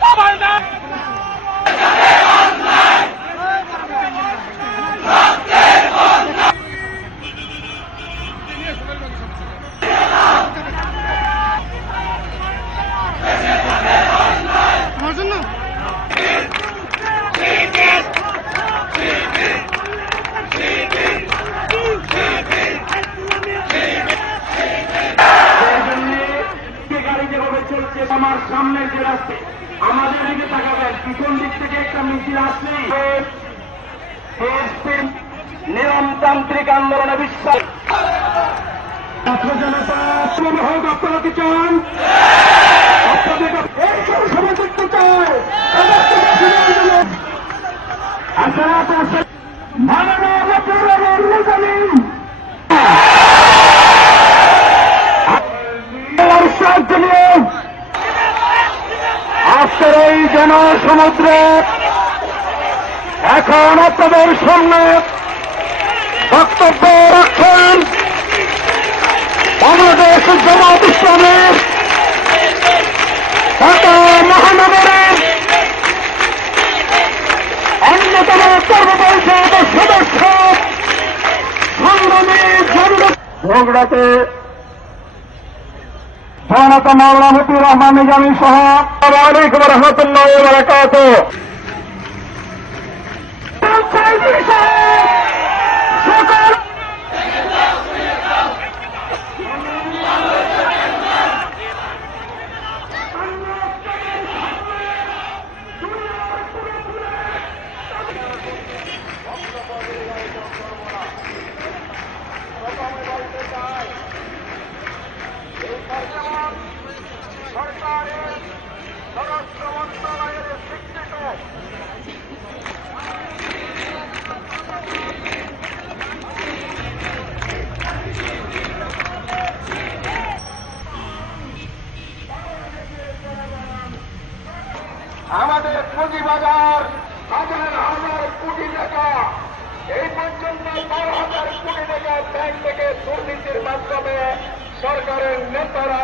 কথা বলে না। আমার জন্য আমার সামনে যে রাস্তা আমাদের দিকে তাকাবেন, পিছন দিক থেকে একটা মিছিল আসলে নিয়মতান্ত্রিক আন্দোলনে বিশ্বাস ছাত্র জনতা হোক। আপনারা কি চান? আপনাদের সবাই দেখতে চায়। আজকের এই জনসমুদ্রে এখন আপনাদের সামনে বক্তব্য রাখছেন বাংলাদেশ জামাত ইসলামের ঢাকা মহানগরের অন্যতম কর্মপরিষদ সদস্য সংগ্রামী ঝগড়াতে জনতা মাওলানা মতিউর রহমান নিজামী সহ আসসালামু আলাইকুম ওয়া রাহমাতুল্লাহি ওয়া বারাকাতুহু। সরকারের স্বরাষ্ট্র মন্ত্রণালয়ের স্বীকৃত আমাদের পুঁজিবাজার হাজার হাজার কোটি টাকা, এই পর্যন্ত 12,000 কোটি টাকা ব্যাংক থেকে দুর্নীতির মাধ্যমে সরকারের নেতারা